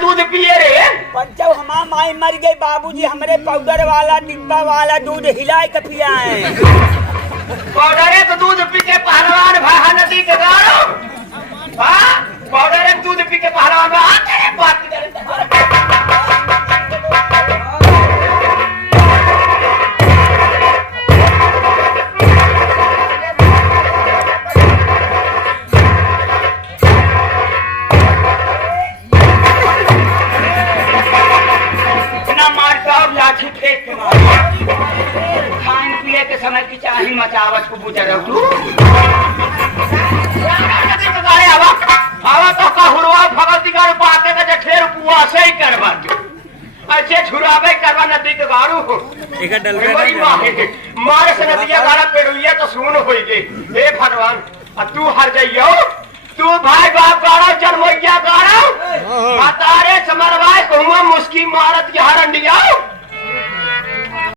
दूध पिए रे पंचव हमार माई मर गई बाबूजी हमरे पाउडर वाला डिब्बा वाला दूध हिलाए के पियाए। पाउडर के दूध पी के पहलवान भाहा नदी के गाड़ो हाँ पाउडर के दूध पी के पहलवान भाहा तेरे बात खान पिए के समय की चाही मचावत को बुझ रहा तू आवा तो कहरुआ भगत दिगार पाके के जे ठेर पुआ से ही करवा दे ऐसे छुरावे करवा नदी के गाड़ू एक डल बड़ी मारे से नदिया गाड़ा पेड़ुइया तो सुन होई गई हे भगवान तू हर जाइयो तू भाई बाप गाड़ा जन्मैया गाड़ा